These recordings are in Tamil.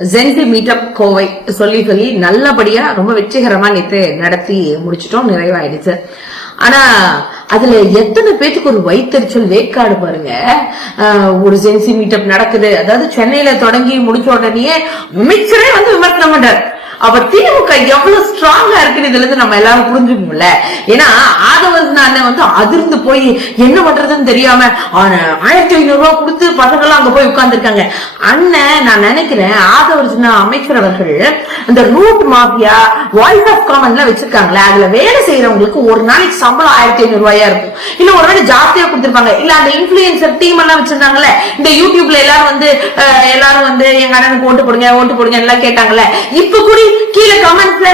ஜென்சி மீட்டப் கோவை சொல்லி நல்லபடியா ரொம்ப வெற்றிகரமா நேத்து நடத்தி முடிச்சிட்டோம், நிறைவாயிடுச்சு. ஆனா அதுல எத்தனை பேத்துக்கு ஒரு வயிற்றுச்சல் வேக்காடு பாருங்க. ஒரு ஜென்சி மீட்டப் நடக்குது, அதாவது சென்னையில தொடங்கி முடிச்ச உடனே அமைச்சரே வந்து விமர்சனம் பண்றாரு. அப்ப திமுக எவ்வளவு ஸ்ட்ராங்கா இருக்குன்னு இதுல இருந்து நம்ம எல்லாரும் புரிஞ்சுக்கோம்ல. ஏன்னா ஆதவன் அண்ணன் வந்து அதிர்ந்து போய் என்ன பண்றதுன்னு தெரியாம 1500 ரூபாய் கொடுத்து பசங்க எல்லாம் அங்க போய் உட்கார்ந்து இருக்காங்க. அண்ணன் நான் நினைக்கிறேன் ஆதவர்ஜுனா அமைச்சர் அவர்கள் அந்த ரூட் மாஃபியா வாய்ஸ் ஆஃப் காமன்ல வச்சிருக்காங்களே, அதுல வேலை செய்யறவங்களுக்கு ஒரு நாளைக்கு சம்பளம் 1500 ரூபாயா இருக்கும், இல்ல ஒருவேளை ஜாஸ்தியா கொடுத்திருப்பாங்க. இல்ல அந்த இன்ஃபுளுசர் டீம் எல்லாம் வச்சிருந்தாங்கல்ல, இந்த யூடியூப்ல எல்லாரும் வந்து எங்க அண்ணனுக்கு ஓட்டு போடுங்க எல்லாம் கேட்டாங்கல்ல. இப்ப கூட கீழே கமெண்ட்ஸ்ல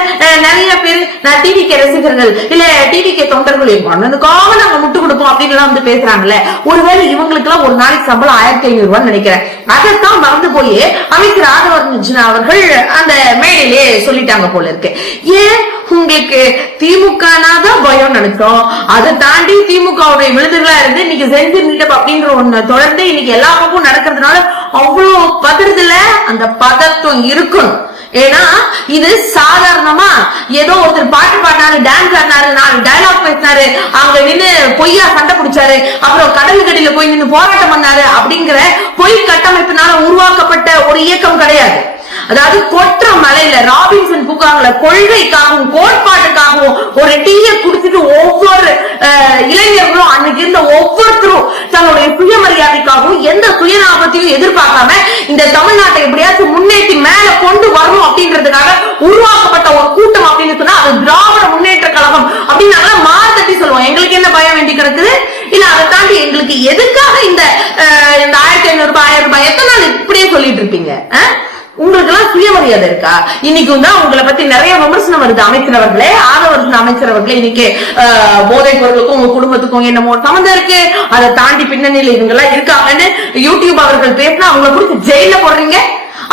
நிறைய பேர் நான் டிவிகே ரசிகர்கள் இல்ல டிவிகே தொண்டர்கள் அண்ணனுக்காக நாங்க முட்டு கொடுப்போம் அப்படின்னு எல்லாம் வந்து பேசுறாங்கல்ல. ஒருவேளை இவங்களுக்கு எல்லாம் ஒரு நாளைக்கு சம்பளம் 1500 ரூபாய் நினைக்கிறேன். அதைத்தான் மறந்து போய் அமைச்சர் ஆதவர்ஜுனா அவர்கள் அந்த மேடையிலே சொல்லிட்டாங்க போல இருக்கு. ஏன் உங்களுக்கு திமுகனாதான் பயம் நினைச்சோம், அதை தாண்டி திமுகவுடைய விழுதுகளா இருந்து இன்னைக்கு ஜென்சி மீட்டப் அப்படின்ற ஒண்ணு தொடர்ந்து இன்னைக்கு எல்லா பக்கமும் நடக்கிறதுனால அவ்வளவு பதறதுல அந்த பதத்துவம் இருக்கணும். ஏன்னா இது சாதாரணமா ஏதோ ஒருத்தர் பாட்டு பாடினாரு, டான்ஸ் ஆடினாரு, 4 டயலாக் பேசினாரு, அங்க நின்று பொய்யா சண்டை பிடிச்சாரு, அப்புறம் கடல் கடியில போய் நின்று போராட்டம் பண்ணாரு அப்படிங்கிற பொய் கட்டமைப்பினால உருவாக்கப்பட்ட ஒரு இயக்கம் கிடையாது. அதாவது கொற்ற மலையில ராபின்சன் பூங்காங்கள கொள்கைக்காகவும் கோட்பாட்டுக்காகவும் ஒரு டீயை குடிச்சிட்டு ஒவ்வொரு இளைஞர்களும் அன்னைக்கு இருந்த ஒவ்வொருத்தரும் தன்னுடைய சுயமரியாதைக்காகவும் எந்த சுயலாபத்தையும் எதிர்பார்க்காம இந்த தமிழ்நாட்டை எப்படியாச்சும் முன்னேற்றி மேல கொண்டு வரணும் அப்படின்றதுக்காக உருவாக்கப்பட்ட ஒரு கூட்டம் அப்படின்னு சொன்னா அது திராவிட முன்னேற்ற கழகம் அப்படின்னு நாங்க மார்த்தட்டி சொல்லுவோம். எங்களுக்கு என்ன பயம் வேண்டி கிடக்குது? இல்ல அதை தாண்டி எங்களுக்கு எதுக்காக இந்த 1500 ரூபாய் 1000 ரூபாய் எத்தனை நாள் இப்படியே சொல்லிட்டு இருப்பீங்க? உங்களுக்கு எல்லாம் சுயமரியாதை இருக்கா? இன்னைக்கு தான் உங்களை பத்தி நிறைய விமர்சனம் வருது. அமைச்சர் அவர்களே, ஆதவர்ஜுனா அமைச்சர் அவர்களே, இன்னைக்கு போதைப் பொருளுக்கும் உங்க குடும்பத்துக்கும் என்னமோ சம்மந்தம் இருக்கு, அதை தாண்டி பின்னணியில இவங்க எல்லாம் இருக்காங்கன்னு யூடியூப் அவர்கள் பேசினா அவங்களை குறிச்சு ஜெயில போடுறீங்க.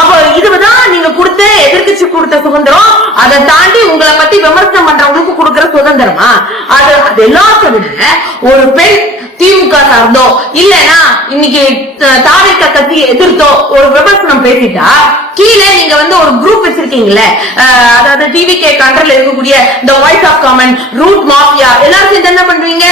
அப்ப இதுதான் நீங்க கொடுத்த எதிர்கட்சி கொடுத்த சுதந்திரம், அதை தாண்டி உங்களை பத்தி விமர்சனம் பண்றவங்களுக்கு கொடுக்கிற சுதந்திரமா? அது எல்லாத்த விட ஒரு பெண் திமுக சார்ந்தோ இல்லன்னா இன்னைக்கு தாவேகா கட்சியை எதிர்த்தோ ஒரு விமர்சனம் பேசிட்டா கீழே நீங்க வந்து ஒரு குரூப் வச்சிருக்கீங்களே, அதாவது டிவிகே கண்ட்ரோல் இருக்கக்கூடிய இந்த voice of common, root mafia எல்லாரும் சேர்ந்து என்ன பண்றீங்க?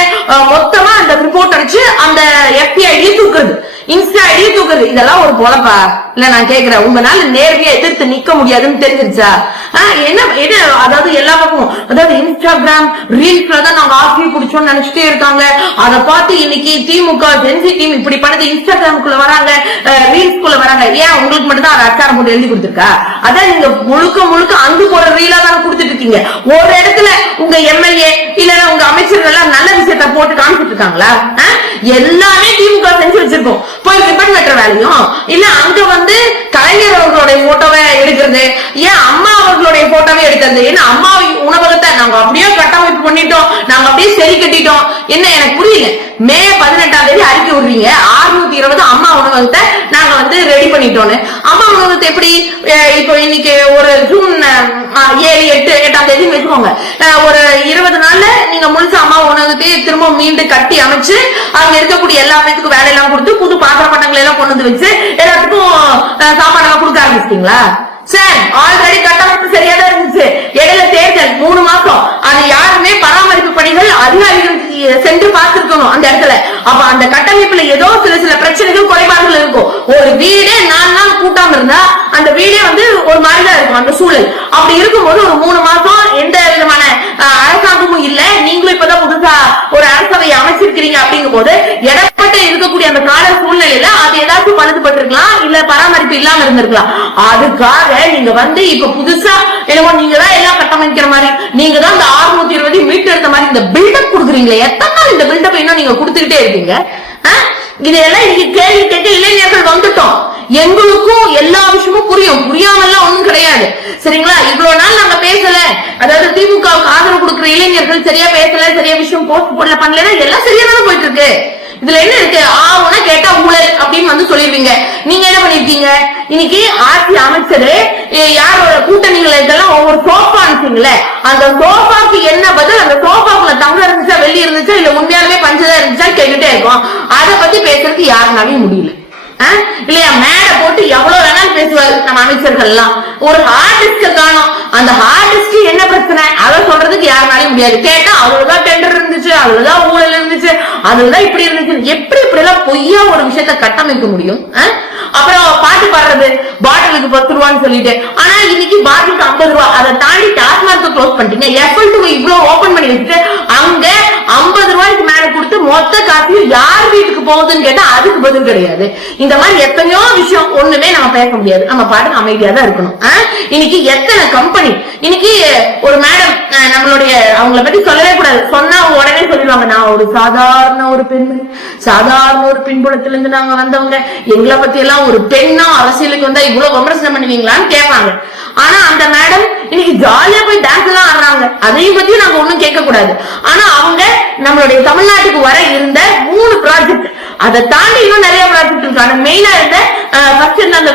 மொத்தமா அந்த ரிப்போர்ட் அடிச்சு அந்த எஃபி ஐடியை தூக்குறது, இன்ஸ்டா ஐடியை தூக்குறது. இதெல்லாம் ஒரு பொழப்பா? இல்ல நான் கேக்குறேன், உங்களால நேரடியா எதிர்த்து நிக்க முடியாதுன்னு தெரிஞ்சிருச்சா? என்ன அதாவது எல்லா பக்கமும் அதாவது இன்ஸ்டாகிராம் ரீல்ஸ்ல தான் நாங்க ஆட்சி பிடிச்சோம்னு நினைச்சிட்டே இருக்காங்க. அதை பார்த்து இன்னைக்கு திமுக ஜென்சி டீம் இப்படி பண்ணது, இன்ஸ்டாகிராமுக்குள்ள வராங்க, ரீல்ஸ்குள்ள வராங்க. ஏன் உங்களுக்கு மட்டும் தான் அதை அச்சாரம் போட்டு எழுதி கொடுத்துருக்கா? அதான் நீங்க முழுக்க அங்கு போற ரீலா தான் கொடுத்துட்டு இருக்கீங்க. ஒரு இடத்துல உங்க எம்எல்ஏ இல்லன்னா உங்க அமைச்சர்கள் எல்லாம் நல்ல விஷயத்த போட்டு காமிச்சிட்டு இருக்காங்களா? எல்லாமே திமுக செஞ்சு வச்சிருக்கோம். போய் ரிப்பன் வெட்டுற வேலையும் இல்ல, அங்க வந்து கலைஞர் அவர்களுடைய போட்டோவை எடுக்கிறது, ஏன் அம்மா அவர்களுடைய போட்டோவை எடுக்கிறது. ஏன்னா அம்மா உணவகத்தை நாங்க அப்படியே கட்டமைப்பு பண்ணிட்டோம், நாங்க அப்படியே சரி கட்டிட்டோம். என்ன எனக்கு புரியல. மே 18ஆம் தேதி அறிக்கை விடுறீங்க 620 அம்மா உணவகத்தை நாங்க வந்து ரெடி பண்ணிட்டோம்னு. அம்மா உணவகத்தை எப்படி இப்போ இன்னைக்கு ஒரு ஜூன் 7, 8ஆம் தேதி வச்சுக்கோங்க, ஒரு 20 நாள்ல நீங்க முழுசா அம்மா உணவகத்தை திரும்ப மீண்டும் கட்டி அமைச்சு அங்க இருக்கக்கூடிய எல்லா பேத்துக்கும் வேலையெல்லாம் கொடுத்து புது பாத்திர பண்டங்களை எல்லாம் கொண்டு வந்து வச்சு எல்லாத்துக்கும் சாப்பாடு கொடுக்க ஆரம்பிச்சிட்டீங்களா? சார் ஆல்ரெடி கட்டமைப்பு சரியாதான் இருந்துச்சு. இடையில தேர்தல் 3 மாசம், அது யாருமே பராமரிப்பு பணிகள் அதிகாரிகள் சென்று பார்த்திருக்கணும் அந்த இடத்துல. அப்ப அந்த கட்டமைப்புல ஏதோ சில பிரச்சனைகள் குறைபாடுகள் இருக்கும். ஒரு வீடே 4 நாள் கூட்டாம இருந்தா அந்த வீடே வந்து ஒரு மாதிரிதான் இருக்கும் அந்த சூழல். அப்படி இருக்கும்போது ஒரு 3 மாசம் எந்த விதமான அரசாங்கமும் இல்ல, நீங்களும் இப்பதான் புதுசா ஒரு அரசவையை அமைச்சிருக்கிறீங்க. அப்படிங்கும் போது இடப்பட்ட இருக்கக்கூடிய அந்த கால சூழ்நிலையில அது ஏதாச்சும் பழுதுபட்டிருக்கலாம், இல்ல பராமரிப்பு இல்லாம இருந்திருக்கலாம். அதுக்காக நீங்க வந்து இப்ப புதுசா என்னமோ நீங்க தான் எல்லாம் கட்டமைக்கிற மாதிரி, நீங்க தான் இந்த 620 மீட்டர் எடுத்த மாதிரி இந்த பில்டப் கொடுக்குறீங்களே, எத்தனை நாள் இந்த பில்டப் இன்னும் நீங்க கொடுத்துக்கிட்டே இருக்கீங்க? இதெல்லாம் இன்னைக்கு கேள்வி கேட்க இளைஞர்கள் வந்துட்டோம். எங்களுக்கும் எல்லா விஷயமும் புரியும், புரியாமல்லாம் ஒண்ணும் கிடையாது. சரிங்களா? இவ்வளவு நாள் நாங்க பேசல, அதாவது திமுகவுக்கு ஆதரவு கொடுக்கிற இளைஞர்கள் சரியா பேசல, சரியா விஷயம் போஸ்ட் போடல, பண்ணல, எல்லாம் சரியா தானே போயிட்டு இருக்கு. இதுல என்ன இருக்கு? ஆவுனா கேட்டா ஊழல் அப்படின்னு வந்து சொல்லிருவீங்க. நீங்க என்ன பண்ணிருக்கீங்க? இன்னைக்கு ஆட்சி அமைச்சரு யாரோட கூட்டணிகள் இதெல்லாம் ஒவ்வொரு சோஃபா அனுப்பிங்களே, அந்த சோஃபாக்கு என்ன பதில்? அந்த சோஃபாக்குள்ள தங்கம் இருந்துச்சா, வெள்ளி இருந்துச்சா, இல்ல உண்மையாலுமே பஞ்சதா இருந்துச்சா கேட்டுட்டே இருக்கோம். அதை பத்தி பேசுறதுக்கு யாருனாலையும் முடியல. இல்லையா? மேடை போட்டு எவ்வளவு வேணாலும் பேசுவாரு நம்ம அமைச்சர்கள் எல்லாம். ஒரு ஹார்ட் டிஸ்க காணும். அந்த ஹார்ட் டிஸ்க் என்ன பிரச்சனை அதை சொல்றதுக்கு யாருனாலையும் முடியாது. கேட்டா அவ்வளவுதான் டெண்டர் இருந்துச்சு, அவ்வளவுதான் ஊழல் இருந்துச்சு, அதுதான் இப்படி இருந்துச்சு. எப்படி இப்படி எல்லாம் பொய்யா ஒரு விஷயத்த கட்டமைக்க முடியும்? அப்புறம் பாட்டு பாடுறது பாட்டிலுக்கு 10 ரூபான்னு சொல்லிட்டு, ஆனா இன்னைக்கு பாட்டிலுக்கு 50 ரூபாய். அதை தாண்டி டாஸ்மார்க் க்ளோஸ் பண்ணிட்டீங்க. எஃப்எல் இவ்வளவு ஓபன் பண்ணி வச்சுட்டு அங்க 50 ரூபாய்க்கு மேல கொடுத்து மொத்த காசையும் யார் வீட்டுக்கு போகுதுன்னு கேட்டா அதுக்கு பதில் கிடையாது. இந்த மாதிரி எத்தனையோ விஷயம் ஒண்ணுமே நம்ம பேச முடியாது. நம்ம பாட்டுக்கு அமைதியா தான் இருக்கணும். இன்னைக்கு எத்தனை கம்பெனி, இன்னைக்கு ஒரு மேடம் நம்மளுடைய அவங்கள பத்தி சொல்லவே கூடாது, சொன்னா உடனே சொல்லிடுவாங்க நான் ஒரு சாதாரண ஒரு பெண்மணி, சாதாரண ஒரு பின்புலத்துல இருந்து நாங்க வந்தவங்க, எங்களை பத்தி எல்லாம் ஒரு பெண்ணா அரசியலுக்கு வந்தா இவ்வளவு விமர்சனம் பண்ணுவீங்களான்னு கேட்பாங்க. ஆனா அந்த மேடம் இன்னைக்கு ஜாலியா போய் டான்ஸ் எல்லாம் ஆடுறாங்க. அதையும் பத்தி நாங்க ஒண்ணும் கேட்க கூடாது. ஆனா அவங்க நம்மளுடைய தமிழ்நாட்டுக்கு வர இருந்த 3 ப்ராஜெக்ட், அதை தாண்டி இன்னும் நிறைய ப்ராஜெக்ட் இருக்கு. ஆனா மெயினா இருந்த அந்த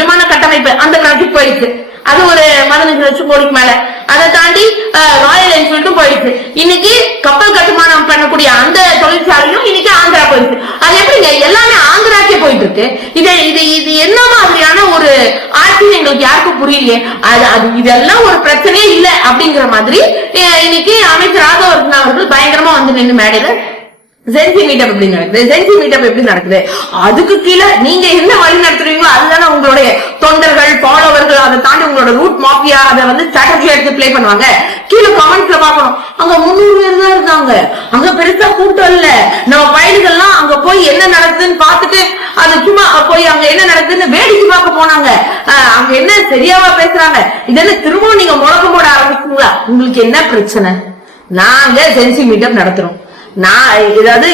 விமான கட்டமைப்பு அந்த ப்ராஜெக்ட் போயிடுச்சு. அது ஒரு 15 லட்சம் கோடிக்கு மேல. அதை தாண்டி ராயல் என்ஃபீல்டும் போயிடுச்சு. இன்னைக்கு கப்பல் கட்டுமானம் பண்ணக்கூடிய அந்த தொழிற்சாலையும் இன்னைக்கு ஆந்திரா போயிடுச்சு. அது எப்படிங்க எல்லாமே ஆந்திராக்கே போயிட்டு இருக்கு? இது என்ன மாதிரியான ஒரு ஆட்சி எங்களுக்கு யாருக்கும் புரியலையே. அது இதெல்லாம் ஒரு பிரச்சனையே இல்லை அப்படிங்கிற மாதிரி இன்னைக்கு அமைச்சர் ராகவர்தன் அவர்கள் பயங்கரமா வந்து நின்று மேடையில ஜென்சி மீட்டப் எப்படி நடக்குது, ஜென்சி மீட்டப் எப்படி நடக்குது, அதுக்கு கீழே நீங்க என்ன வழி நடத்துறீங்களோ அதுதானே உங்களுடைய தொண்டர்கள், ஃபாலோவர்கள், அதை தாண்டி உங்களோட ரூட் மாஃபியா அதை வந்து ஸ்ட்ராட்டஜி எடுத்து பிளே பண்ணுவாங்க. கீழே கமெண்ட்ஸ்ல பாக்கணும், அங்க 300 பேர் தான் இருந்தாங்க, அங்க பெருசா கூட்டம் இல்ல, நம்ம பயணிகள்லாம் அங்க போய் என்ன நடக்குதுன்னு பாத்துட்டு அது சும்மா போய் அங்க என்ன நடக்குதுன்னு வேடிக்கை பார்க்க போனாங்க, அங்க என்ன சரியாவா பேசுறாங்க, இதெல்லாம் திரும்பவும் நீங்க முழக்கம் போட ஆரம்பிச்சீங்களா? உங்களுக்கு என்ன பிரச்சனை? நாங்க ஜென்சி மீட்டப் நடத்துறோம்.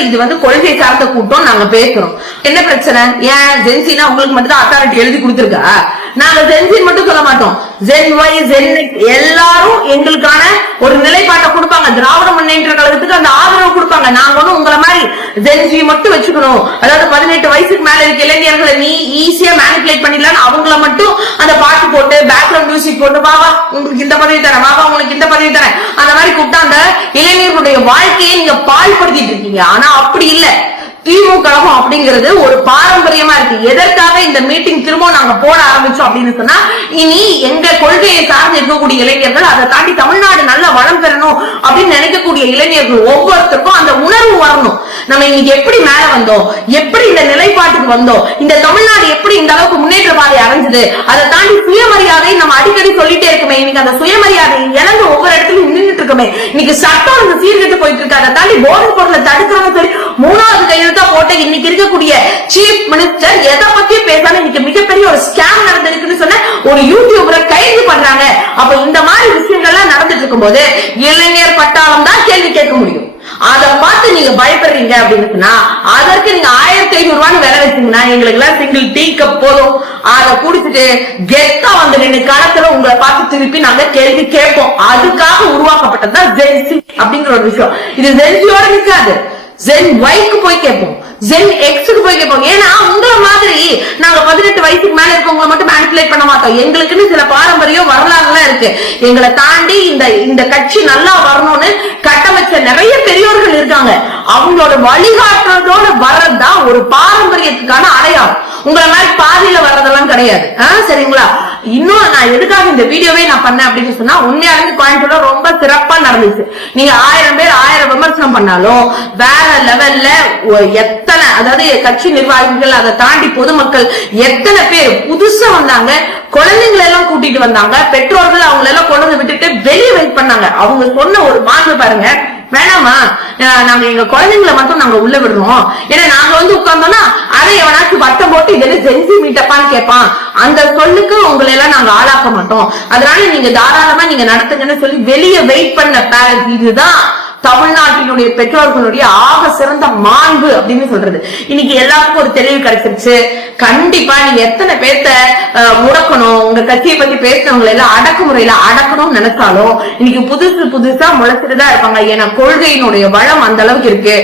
இது வந்து கொள்கை சார்ந்த கூட்டம், நாங்க பேசுறோம். என்ன பிரச்சனை? ஏன் ஜென்சினா உங்களுக்கு மட்டும் தான் அத்தாரிட்டி எழுதி கொடுத்திருக்கா? நாங்க ஜென்சின் மட்டும் சொல்ல மாட்டோம், ஜென் ஒய் ஜென் எல்லாரும் எங்களுக்கான ஒரு நிலைப்பாட்டை கொடுப்பாங்க. திராவிட முன்னேற்ற கழகத்துக்கு அந்த ஆதரவு கொடுப்பாங்க. நாங்க ஒன்னும் உங்களை மாதிரி ஜென்சி மட்டும் வச்சுக்கணும், அதாவது 18 வயசுக்கு மேல இருக்க இளைஞர்களை நீ ஈஸியா மேனிபுலேட் பண்ணிடலாம் அவங்கள மட்டும் அந்த பாட்டு போட்டு பேக்ரவுண்ட் மியூசிக் போட்டு வாவா உங்களுக்கு இந்த பதவி தரேன், வாவா உங்களுக்கு இந்த பதவி தரேன், அந்த மாதிரி கூப்பிட்டா அந்த இளைஞர்களுடைய வாழ்க்கையை நீங்க பாழ்படுத்திட்டு இருக்கீங்க. ஆனா அப்படி இல்ல. திமுக கழகம் அப்படிங்கிறது ஒரு பாரம்பரியமா இருக்கு. எதற்காக இந்த மீட்டிங் திரும்ப நாங்க போட ஆரம்பிச்சோம் அப்படின்னு சொன்னா, இனி எங்க கொள்கையை சார்ந்து இருக்கக்கூடிய இளைஞர்கள், அதை தாண்டி தமிழ்நாடு நல்ல வளம் பெறணும் அப்படின்னு நினைக்கக்கூடிய இளைஞர்கள் ஒவ்வொருத்தருக்கும் அந்த உணர்வு வரணும். நம்ம இன்னைக்கு எப்படி மேல வந்தோம், எப்படி இந்த நிலைப்பாட்டுக்கு வந்தோம், இந்த தமிழ்நாடு எப்படி இந்த அளவுக்கு முன்னேற்ற பாதை அடைஞ்சது, அதை தாண்டி சுயமரியாதை நம்ம அடிக்கடி சொல்லிட்டே இருக்குமே, இன்னைக்கு அந்த சுயமரியாதை இழந்து ஒவ்வொரு இடத்துலயும் நின்றுட்டு இருக்குமே, இன்னைக்கு சட்டம் அந்த சீர்கட்டு போயிட்டு இருக்கு, அதை தாண்டி போதைப் பொருளை தடுக்கிறாங்க சொல்லி 3வது கையெழுத்து போட்ட இன்னைக்கு இருக்கக்கூடிய சீஃப் மினிஸ்டர் எதை பத்தி பேசாம இன்னைக்கு மிகப்பெரிய ஒரு ஸ்கேம் நடந்திருக்குன்னு சொன்ன ஒரு யூடியூபரை கைது பண்றாங்க. அப்ப இந்த மாதிரி விஷயங்கள்லாம் நடந்துட்டு இருக்கும் போது இளைஞர் பட்டாளம் தான் கேள்வி கேட்க முடியும். அதை பார்த்து நீங்க பயப்படுறீங்க அப்படின்னு சொன்னா, அதற்கு நீங்க 1500 ரூபான்னு விலை வச்சீங்கன்னா எங்களுக்கு எல்லாம் சிங்கிள் டீ கப் போதும், அதை குடிச்சிட்டு கெத்தா வந்து நின்று களத்துல உங்களை பார்த்து திருப்பி நாங்க கேள்வி கேட்போம். அதுக்காக உருவாக்கப்பட்டதுதான் ஜென்சி அப்படிங்கிற ஒரு விஷயம். இது ஜென்சியோட நிக்காது, ஜென் ஒய்க்கு போய் கேட்போம், ஜென் எக்ஸுக்கு போய் கேட்போம். ஏன்னா உங்களை மாதிரி நாங்க 18 வயசுக்கு மேல இருக்கவங்களை மட்டும் மேனிபுலேட் பண்ண மாட்டோம். எங்களுக்குன்னு சில பாரம்பரியம் வரலாறுலாம் இருக்கு. எங்களை தாண்டி இந்த கட்சி நல்லா வரணும்னு கட்டமைச்ச நிறைய பெரியோர்கள் இருக்காங்க. அவங்களோட வழிகாட்டுறதோட வர்றதுதான் ஒரு பாரம்பரியத்துக்கான அடையாளம். உங்களை மாதிரி பாதியில வர்றதெல்லாம் கிடையாது. சரிங்களா? இன்னும் நான் எதுக்காக இந்த வீடியோவே நான் பண்ணேன் அப்படின்னு சொன்னா, உண்மையாலுமே கோயம்புத்தூர்ல ரொம்ப சிறப்பா நடந்துச்சு. நீங்க 1000 பேர் 1000 விமர்சனம் பண்ணாலும் வேற லெவல்ல எத்தனை, அதாவது கட்சி நிர்வாகிகள், அதை தாண்டி பொதுமக்கள் எத்தனை பேர் புதுசா வந்தாங்க, குழந்தைங்களை எல்லாம் கூட்டிட்டு வந்தாங்க, பெற்றோர்கள் அவங்களை எல்லாம் கொண்டு விட்டுட்டு வெளியே வெயிட் பண்ணாங்க. அவங்க சொன்ன ஒரு மாற்று பாருங்க, வேணாமா நாங்க எங்க குழந்தைங்களை மட்டும் நாங்க உள்ள விடுறோம், ஏன்னா நாங்க வந்து உட்கார்ந்தோம்னா அதை எவனாச்சும் வட்டம் போட்டு இதெல்லாம் ஜென்சி மீட்டப்பான்னு கேட்பான், அந்த சொல்லுக்கு உங்களை எல்லாம் நாங்க ஆளாக்க மாட்டோம், அதனால நீங்க தாராளமா நீங்க நடத்துங்கன்னு சொல்லி வெளியே வெயிட் பண்ண பேரண்ட்ஸ். இதுதான் தமிழ்நாட்டினுடைய பெற்றோர்களுடைய ஆக சிறந்த மாண்பு அப்படின்னு சொல்றது. இன்னைக்கு எல்லாருக்கும் ஒரு தெளிவு கிடைச்சிருச்சு. கண்டிப்பா நீங்க எத்தனை பேர்த்த முடக்கணும், உங்க கட்சியை பத்தி பேசினவங்களை எல்லாம் அடக்குமுறையில அடக்கணும்னு நினைச்சாலும் இன்னைக்கு புதுசா முளைச்சிட்டுதான் இருப்பாங்க. ஏன்னா கொள்கையினுடைய வளம் அந்த அளவுக்கு இருக்கு.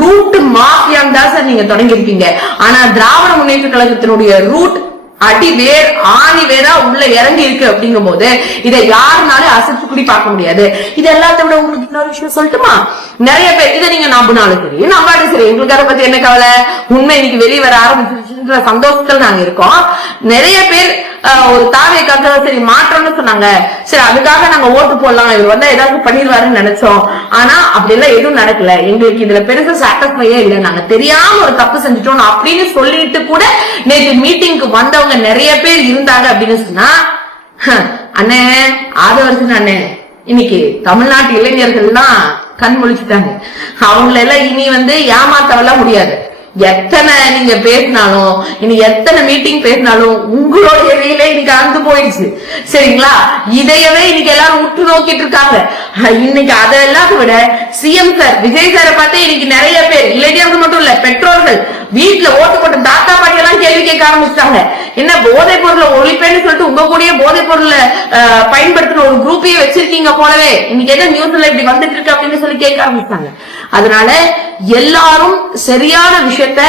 ரூட் மாஃபியான் தான் சார் நீங்க தொடங்கிருக்கீங்க. ஆனா திராவிட முன்னேற்ற கழகத்தினுடைய ரூட் அடிவேர் ஆணி வேறா உள்ள இறங்கி இருக்கு அப்படிங்கும் போது இதை யாருனாலும் அசைச்சு கூடி பார்க்க முடியாது. இது எல்லாத்த விட உங்களுக்கு இன்னொரு விஷயம் சொல்லட்டுமா? நிறைய பேர் இதை நீங்க நம்பினாலும் சரி நம்பாலும் சரி, எங்களுக்கு அதை பத்தி என்ன கவலை, உண்மை இன்னைக்கு வெளியே வர ஆரம்பிச்சிருச்சுன்ற சந்தோஷத்துல நாங்க இருக்கோம். நிறைய பேர் ஒரு தாவேக்காக சரி மாற்றம்னு சொன்னாங்க, சரி அதுக்காக நாங்க ஓட்டு போடலாம், இவர் வந்தா ஏதாவது பண்ணிடுவாருன்னு நினைச்சோம். ஆனா அப்படி எல்லாம் எதுவும் நடக்கல. எங்களுக்கு இதுல பெருசா சாட்டிஸ்ஃபையே இல்லை, நாங்க தெரியாம ஒரு தப்பு செஞ்சுட்டோம் அப்படின்னு சொல்லிட்டு கூட நேற்று மீட்டிங்க்கு வந்தவங்க நிறைய பேர் இருந்தாங்க. அப்படின்னு சொன்னா அண்ணே ஆதவர்ஜன் அண்ணே இன்னைக்கு தமிழ்நாட்டு இளைஞர்கள் எல்லாம் கண் முழிச்சுட்டாங்க. அவங்கள எல்லாம் இனி ஏமாத்தவெல்லாம் முடியாது. எத்தனை நீங்க பேசினாலும் இனி எத்தனை மீட்டிங் பேசினாலும் உங்களுடைய வேலை இன்னைக்கு அந்து போயிடுச்சு. சரிங்களா? இதையவே இன்னைக்கு எல்லாரும் உற்று நோக்கிட்டு இருக்காங்க. இன்னைக்கு அதெல்லாம் விட சிஎம் சார் விஜய் சாரை பார்த்து இன்னைக்கு நிறைய பேர் இளைஞர்கள் மட்டும் இல்ல பெற்றோர்கள் வீட்டுல ஓட்டு போட்ட தாத்தா பாட்டி எல்லாம் கேள்வி கேட்க ஆரம்பிச்சிட்டாங்க. என்ன போதைப் பொருளை ஒழிப்பேன்னு சொல்லிட்டு உங்க கூட போதைப் பொருளை பயன்படுத்தின ஒரு குரூப்பையே வச்சிருக்கீங்க போலவே, இன்னைக்கு என்ன நியூஸ்ல இப்படி வந்துட்டு இருக்கு அப்படின்னு சொல்லி கேட்க ஆரம்பிச்சாங்க. அதனால எல்லாரும் சரியான விஷயத்த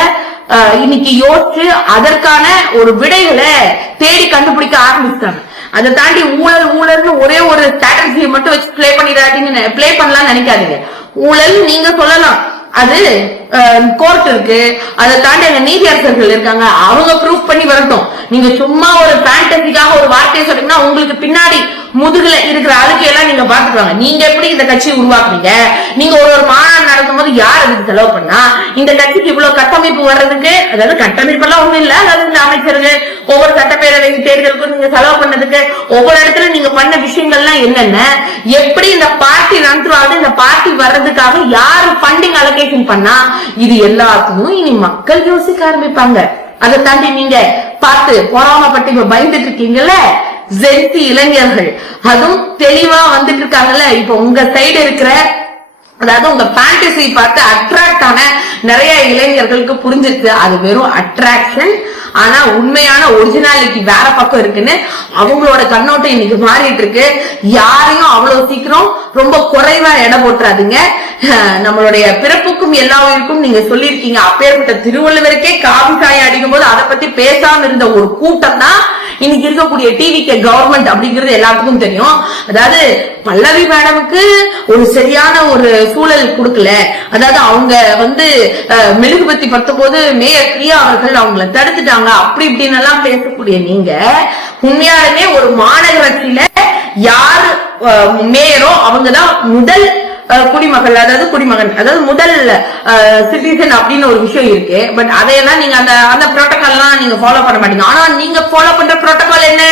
இன்னைக்கு யோசிச்சு அதற்கான ஒரு விடைகளை தேடி கண்டுபிடிக்க ஆரம்பிச்சிட்டாங்க. அதை தாண்டி ஊழல் ஊழல்னு ஒரே ஒரு ஸ்ட்ராட்டஜியை மட்டும் வச்சு பிளே பண்ணலாம் நினைக்காதீங்க. ஊழல் நீங்க சொல்லலாம், அது கோர்ட் இருக்கு, அதை தாண்டி அங்க நீதியரசர்கள் இருக்காங்க, அவங்க ப்ரூவ் பண்ணி வரட்டும். நீங்க சும்மா ஒரு ஃபேண்டசிக்காக ஒரு வார்த்தையை சொல்றீங்கன்னா உங்களுக்கு பின்னாடி முதுகுல இருக்கிற அழுக்கையெல்லாம் நீங்க பாத்துக்குவாங்க. நீங்க எப்படி இந்த கட்சியை உருவாக்குறீங்க, நீங்க ஒரு மாநாடு நடக்கும் போது யார் அதுக்கு செலவு பண்ணா, இந்த கட்சிக்கு இவ்வளவு கட்டமைப்பு வர்றதுக்கு, அதாவது கட்டமைப்பு எல்லாம் ஒண்ணும் இல்ல, அதாவது இந்த அமைச்சர்கள் ஒவ்வொரு சட்டப்பேரவை தேர்தலுக்கும் நீங்க செலவு பண்ணதுக்கு ஒவ்வொரு இடத்துல நீங்க பண்ண விஷயங்கள்லாம் என்னென்ன, எப்படி இந்த பார்ட்டி நடத்துவாங்க, இந்த பார்ட்டி வர்றதுக்காக யாரு ஃபண்டிங் அலோகேஷன் பண்ணா, இது எல்லாத்தையும் இனி மக்கள் யோசிக்க ஆரம்பிப்பாங்க. அதை தாண்டி நீங்க பார்த்து பொறாமப்பட்டு இப்ப பயந்துட்டு இருக்கீங்கல்ல ஜென்சி இளைஞர்கள், அதுவும் தெளிவா வந்துட்டு இருக்காங்கல்ல. இப்ப உங்க சைடு இருக்கிற அதாவது உங்க ஃபேண்டசி பார்த்து அட்ராக்ட் ஆன நிறைய இளைஞர்களுக்கு புரிஞ்சிருக்கு அது வெறும் அட்ராக்ஷன், ஆனா உண்மையான ஒரிஜினாலிட்டி வேற பக்கம் இருக்குன்னு அவங்களோட கண்ணோட்டம் இன்னைக்கு மாறிட்டு இருக்கு. யாரையும் அவ்வளவு சீக்கிரம் ரொம்ப குறைவா எடை போட்டுறாதீங்க. நம்மளுடைய பிறப்புக்கும் எல்லா உயிருக்கும் நீங்க சொல்லிருக்கீங்க. அப்பேற்பட்ட திருவள்ளுவருக்கே காவி சாயம் அடிக்கும் போது அதை பத்தி பேசாம இருந்த ஒரு கூட்டம் தான் இன்னைக்கு இருக்கக்கூடிய டிவிக்கு கவர்மெண்ட் அப்படிங்கிறது எல்லாத்துக்கும் தெரியும். அதாவது பல்லவி மேடமுக்கு ஒரு சரியான ஒரு சூழல் கொடுக்கல, அதாவது அவங்க மெழுகுபத்தி பத்த போது மேயர் பிரியா அவர்கள் அவங்களை தடுத்துட்டாங்க, அப்படி இப்படின்னு எல்லாம் பேசக்கூடிய நீங்க உண்மையாலுமே ஒரு மாநகராட்சியில யாரு மேயரோ அவங்கதான் முதல் குடிமகள், அதாவது குடிமகன், அதாவது முதல் சிட்டிசன் அப்படின்னு ஒரு விஷயம் இருக்கு. பட் அதையெல்லாம் நீங்க அந்த புரோட்டோகால் எல்லாம் நீங்க ஃபாலோ பண்ண மாட்டீங்க. ஆனா நீங்க ஃபாலோ பண்ற புரோட்டோகால் என்ன,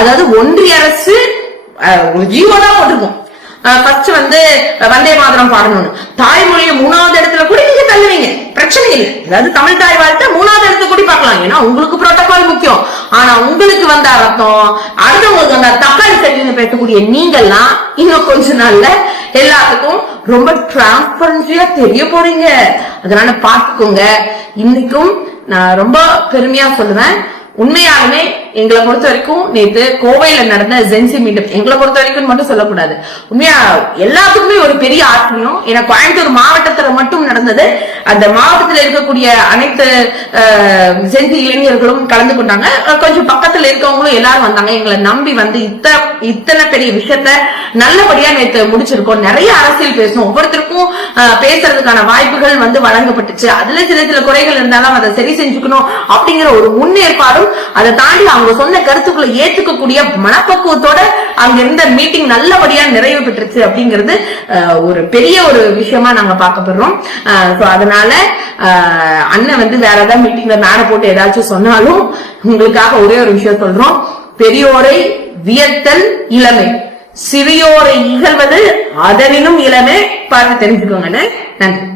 அதாவது ஒன்றிய அரசு ஜீவோ தான் போட்டிருக்கும். ஃபர்ஸ்ட் வந்தே மாதரம் பாடணும்னு, தாய்மொழியை 3வது இடத்துல கூட நீங்க தள்ளுவீங்க, பிரச்சனை இல்லை. அதாவது தமிழ் தாய் வாழ்க்கை 3வது இடத்துல கூட பார்க்கலாம், ஏன்னா உங்களுக்கு புரோட்டோகால் முக்கியம். ஆனா உங்களுக்கு வந்த அர்த்தம் அடுத்தவங்களுக்கு வந்த தக்காளி சட்னி பேசக்கூடிய நீங்கெல்லாம் இன்னும் கொஞ்ச நாள்ல எல்லாத்துக்கும் ரொம்ப டிரான்ஸ்பரன்சியா தெரிய போறீங்க. அதனால பாத்துக்கோங்க. இன்னைக்கும் நான் ரொம்ப பெருமையா சொல்லுவேன், உண்மையாலுமே எங்களை பொறுத்த வரைக்கும் நேற்று கோவையில நடந்த ஜென்சி மீட்டப் எங்களை பொறுத்த வரைக்கும் மட்டும் சொல்லக்கூடாது, உண்மையா எல்லாத்துக்குமே ஒரு பெரிய ஆச்சரியம். ஏன்னா கோயம்புத்தூர் மாவட்டத்துல மட்டும் நடந்தது. அந்த மாவட்டத்தில் இருக்கக்கூடிய அனைத்து ஜென்சி இளைஞர்களும் கலந்து கொண்டாங்க. கொஞ்சம் பக்கத்துல இருக்கவங்களும் எல்லாரும் வந்தாங்க. எங்களை நம்பி இத்தனை பெரிய விஷயத்த நல்லபடியா நேற்று முடிச்சிருக்கோம். நிறைய அரசியல் பேசணும், ஒவ்வொருத்தருக்கும் பேசுறதுக்கான வாய்ப்புகள் வழங்கப்பட்டுச்சு. அதுல சில குறைகள் இருந்தாலும் அதை சரி செஞ்சுக்கணும் அப்படிங்கிற ஒரு முன்னேற்பாடும், அதை தாண்டி அவங்க சொன்ன கருத்துக்களை ஏற்றுக்கக்கூடிய மனப்பக்குவத்தோட அங்க இருந்த மீட்டிங் நல்லபடியா நிறைவு பெற்றுச்சு அப்படிங்கிறது ஒரு பெரிய ஒரு விஷயமா நாங்க பார்க்கப்படுறோம். அதனால அண்ணன் வேற ஏதாவது மீட்டிங்ல மேல போட்டு ஏதாச்சும் சொன்னாலும் உங்களுக்காக ஒரே ஒரு விஷயம் சொல்றோம், பெரியோரை வியத்தல் இளமை, சிறியோரை இகழ்வது அதனினும் இளமை. பார்த்து தெரிஞ்சுக்கோங்க. நன்றி.